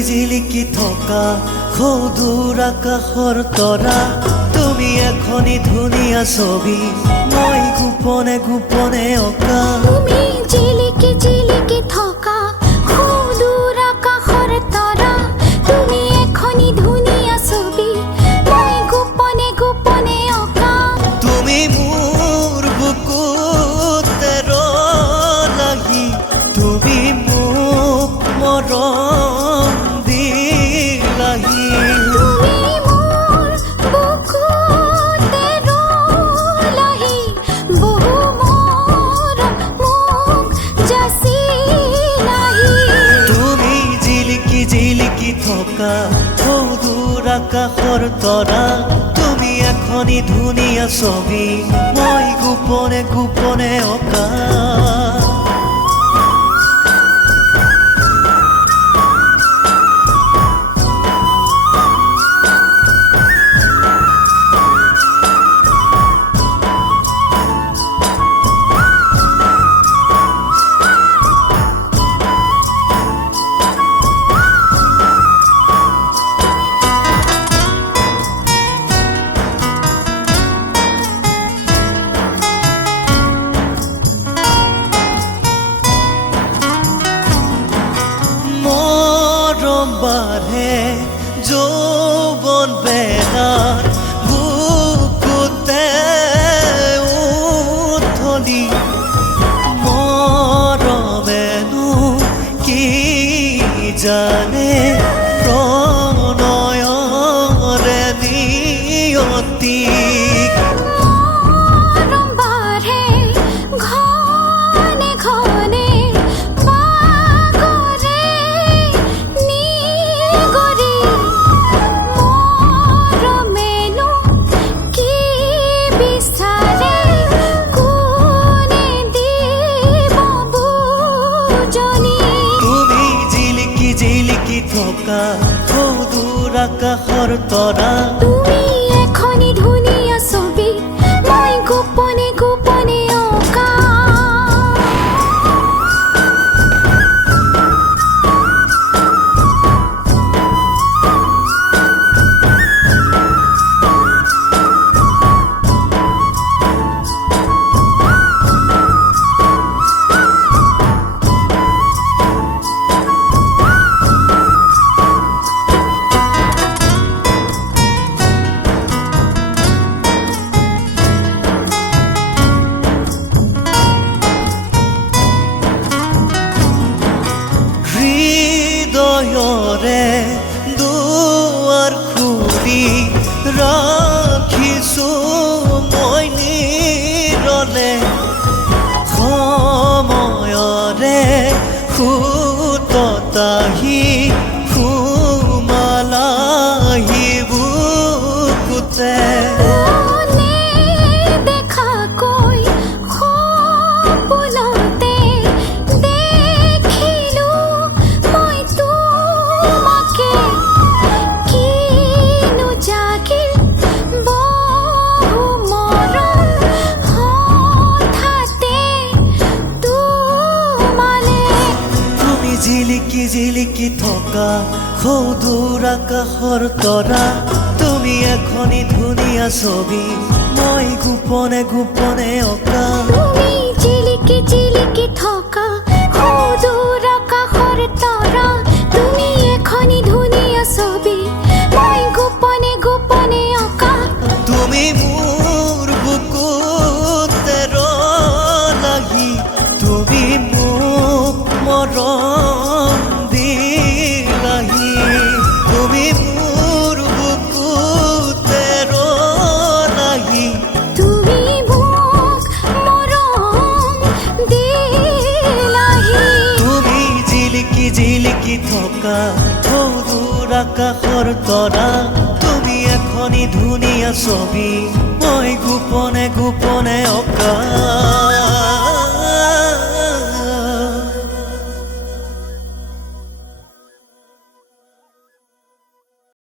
জিলিকি থকা সৌদূৰ আকাশৰ তৰা তুমি এখনি ধুনীয়া ছবি মই গোপনে গোপনে অঁকা তুমি জিলিকি জিলিকি থকা সৌদূৰ আকাশৰ তৰা তুমি এখনি ধুনীয়া ছবি মই গোপনে গোপনে অঁকা তুমি মোৰ বুকুতে ৰলাহি তুমি মোক মৰম দিলাহি তুমি মোৰ বুকুতে ৰলাহি বহু মৰম মোক যাচিলাহি তুমি জিলিকি জিলিকি থকা সৌদূৰ আকাশৰ তৰা তুমি এখনি ধুনীয়া ছবি মই গোপনে গোপনে অঁকা বাঢ়ে যৌৱন বেলাৰ বুকুতে উঠলি মৰমেনো কি জানে প্ৰণয়ৰে নিয়তি মৰম বাঢ়ে ঘনে ঘনে বাগৰে নিগৰি মৰমেনো কি বিচাৰে কোনে দিব বুজনি তুমি জিলিকি জিলিকি থকা সৌদূৰ আকাশৰ তৰা তুমি এখনি ধুনীয়া ছবি মই গোপনে গোপনে অঁকা হৃদয়ৰে দুৱাৰ খুলি ৰাখিছো মই নিৰলে সময়ৰে সুততাহি সুমালাহি বুকুতে মনে দেখাকৈ সপোনতে দেখিলো মই তোমাকে কিনো জাগিল বহু মৰম হঠাতে তোমালে তুমি জিলিকি জিলিকি থকা সৌদূৰ আকাশৰ তৰা তুমি এখনি ধুনীয়া ছবি মই গোপনে গোপনে অঁকা তুমি জিলিকি জিলিকি থকা সৌদূৰ আকাশৰ তৰা তুমি এখনি ধুনীয়া ছবি মই গোপনে গোপনে অঁকা তুমি মোৰ বুকুতে ৰলাহি তুমি মোক মৰম দিলাহি তুমি মোৰ বুকুতে ৰলাহি তুমি মোক মৰম দিলাহি তুমি জিলিকি জিলিকি থকা সৌদূৰ আকাশৰ তৰা তুমি এখনি ধুনীয়া ছবি মই গোপনে গোপনে অঁকা